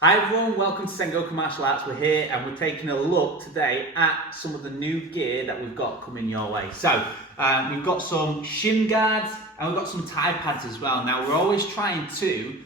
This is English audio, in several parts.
Hi everyone, welcome to Sengoku Martial Arts. We're here and we're taking a look today at some of the new gear that we've got coming your way. So we've got some shin guards and we've got some Thai pads as well. Now we're always trying to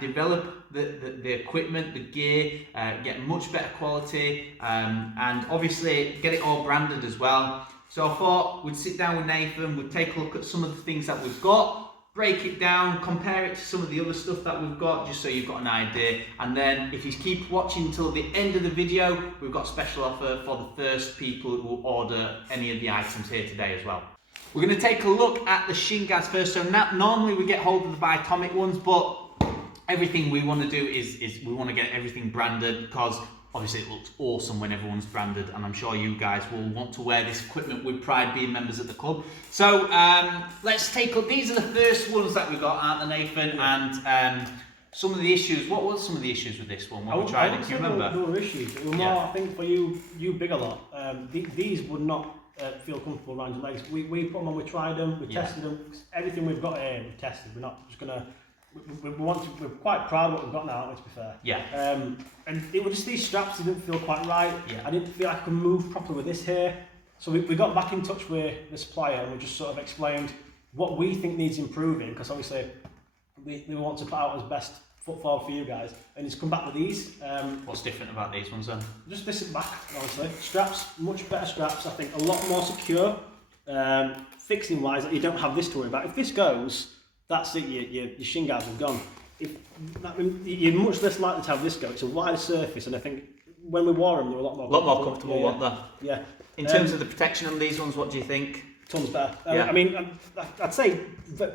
develop the equipment, the gear, get much better quality and obviously get it all branded as well. So I thought we'd sit down with Nathan, we'd take a look at some of the things that we've got, break it down, compare it to some of the other stuff that we've got, just so you've got an idea. And then if you keep watching until the end of the video, we've got a special offer for the first people who will order any of the items here today as well. We're going to take a look at the shin guards first. So normally we get hold of the Biotomic ones, but everything we want to do is we want to get everything branded, because obviously it looks awesome when everyone's branded, and I'm sure you guys will want to wear this equipment with pride being members of the club. So let's take a look. These are the first ones that we got, aren't they, Nathan? And some of the issues. What were some of the issues with this one when we tried it? Do you remember? There were issues. There were more, I think, for you bigger lot. These would not feel comfortable around your legs. We put them on, we tried them, we tested them. Everything we've got here, we've tested. We're not just gonna. We're quite proud of what we've got now, aren't we, to be fair? Yeah. And it was just these straps that didn't feel quite right. Yeah. I didn't feel like I could move properly with this here. So we got back in touch with the supplier and we just sort of explained what we think needs improving, because obviously we want to put out as best foot forward for you guys. And he's come back with these. What's different about these ones then? Just this at back, honestly. Straps, much better straps. I think a lot more secure. Fixing wise, like you don't have this to worry about. If this goes, that's it, your shin guards are gone. You're much less likely to have this go. It's a wider surface, and I think when we wore them, they were a lot more comfortable, weren't they? Yeah. In terms of the protection on these ones, what do you think? Tons better. Yeah. I mean, I'd say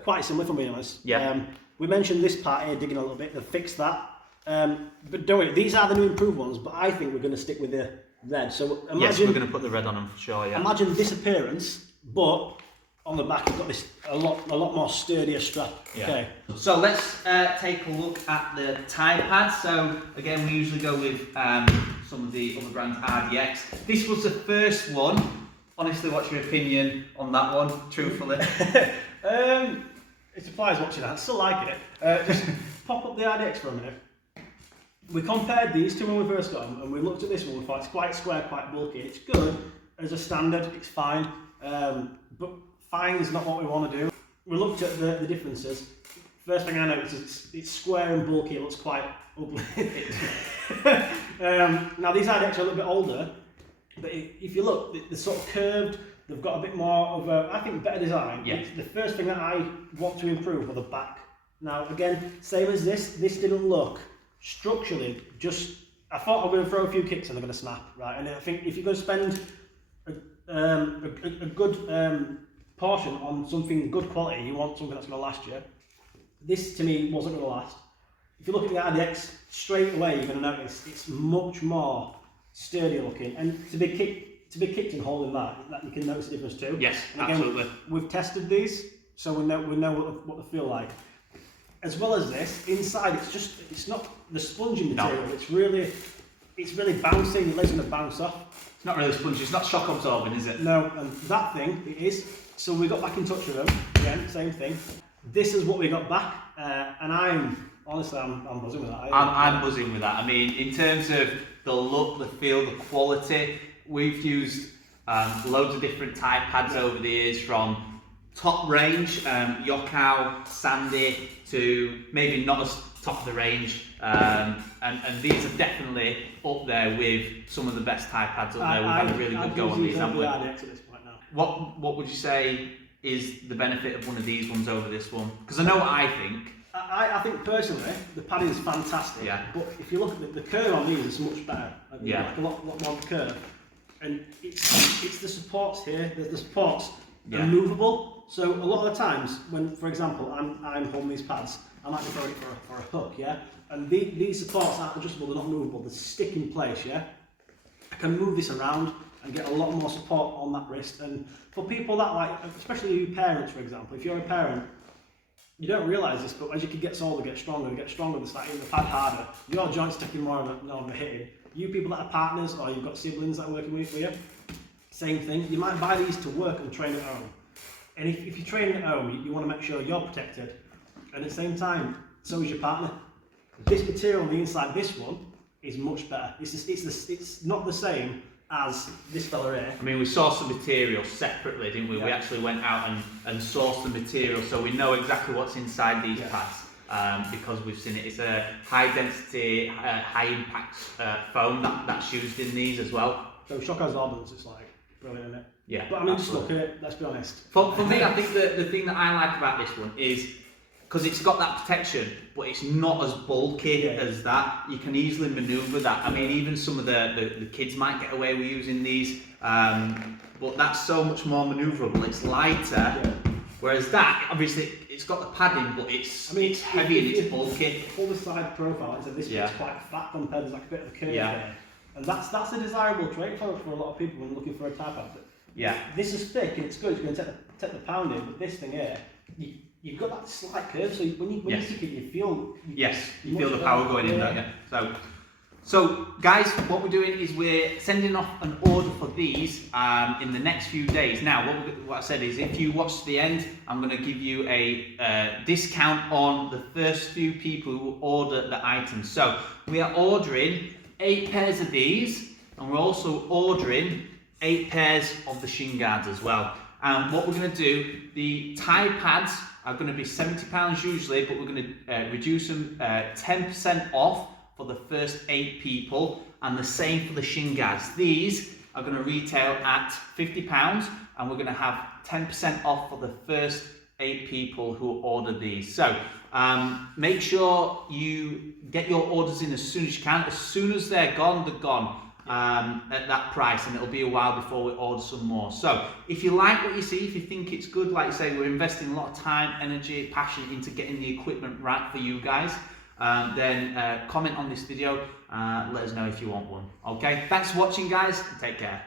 quite similar, for being honest. Yeah. We mentioned this part here, digging a little bit, they've fixed that. But don't worry, these are the new improved ones, but I think we're going to stick with the red. So imagine, yes, we're going to put the red on them for sure, yeah. Imagine this appearance, but on the back you've got this a lot more sturdier strap. Yeah. Okay. So let's take a look at the Thai pads. So again, we usually go with some of the other brands, RDX. This was the first one. Honestly, what's your opinion on that one, truthfully? It supplies watching that. I still like it. Just pop up the RDX for a minute. We compared these two when we first got them, and we looked at this one. We thought it's quite square, quite bulky. It's good as a standard. It's fine, but fine is not what we want to do. We looked at the differences. First thing I noticed is it's square and bulky. It looks quite ugly. Now these RDX are a little bit older, but if you look, they're sort of curved. They've got a bit more of a, I think, better design. Yeah. The first thing that I want to improve are the back. Now again, same as this didn't look structurally just. I thought I'm going to throw a few kicks and they're going to snap, right? And I think if you're going to spend a good portion on something good quality, you want something that's going to last you. This to me wasn't going to last. If you look at the RDX straight away, you're going to notice it's much more sturdier looking, and to be kicked and holding that you can notice the difference too. Yes, and again, absolutely. We've tested these, so we know what they feel like. As well as this, inside it's not the spongy material. No. It's really bouncy. Your legs are going to bounce off. It's not really spongy. It's not shock absorbing, is it? No, and that thing it is. So we got back in touch with them again. Same thing. This is what we got back, and I'm buzzing with that. I'm buzzing with that. I mean, in terms of the look, the feel, the quality, we've used loads of different Thai pads over the years, from top range, Yokkao, Sandy, to maybe not as top of the range, and these are definitely up there with some of the best Thai pads up there. We've had a really good go on these, haven't we? What would you say is the benefit of one of these ones over this one? Because I know what I think. I think personally, the padding is fantastic. Yeah. But if you look at the curve on these, is much better. Yeah. Like a lot more curve. And it's the supports here. The supports are movable. So a lot of the times, when, for example, I'm holding these pads, I might be throwing it for a hook, yeah. And these supports aren't adjustable. They're not movable. They stick in place, yeah. I can move this around and get a lot more support on that wrist. And for people that like, especially you parents, for example, if you're a parent, you don't realise this, but as your kid gets older, get stronger, they start hitting the pad harder. Your joints taking more of a hitting. You people that are partners, or you've got siblings that are working with you, same thing. You might buy these to work and train at home. And if you're training at home, you want to make sure you're protected. And at the same time, so is your partner. This material on the inside, this one, is much better. It's not the same as this fella here. I mean, we sourced the material separately, didn't we? Yeah. We actually went out and sourced the material, so we know exactly what's inside these Yeah. pads because we've seen it. It's a high density, high impact foam that's used in these as well. So shock absorbance, it's like brilliant, isn't it? Yeah. But I mean, absolutely. just look at it, let's be honest. For me, I think the thing that I like about this one is because it's got that protection, but it's not as bulky as that. You can easily manoeuvre that. I mean, even some of the kids might get away with using these, but that's so much more manoeuvrable. It's lighter, whereas that, obviously, it's got the padding, but it's heavy and it's bulky. Pull the side profile, so this bit's quite fat compared, there's like a bit of a curve there. And that's a desirable trait for a lot of people when looking for a type pad. Yeah. This is thick and it's good, it's going to take the pounding, but this thing here, you've got that slight curve, so when you kick it, you feel... You feel the power going in, don't you? So guys, what we're doing is we're sending off an order for these in the next few days. Now, what I said is if you watch to the end, I'm going to give you a discount on the first few people who order the items. So we are ordering 8 pairs of these, and we're also ordering 8 pairs of the shin guards as well. And what we're going to do, the tie pads are going to be £70 usually, but we're going to reduce them 10% off for the first 8 people, and the same for the shin guards. These are going to retail at £50, and we're going to have 10% off for the first 8 people who order these. So make sure you get your orders in as soon as you can. As soon as they're gone, they're gone. At that price, and it'll be a while before we order some more. So if you like what you see, if you think it's good, like I say, we're investing a lot of time, energy, passion into getting the equipment right for you guys, then comment on this video, let us know if you want one. Okay, thanks for watching guys, and take care.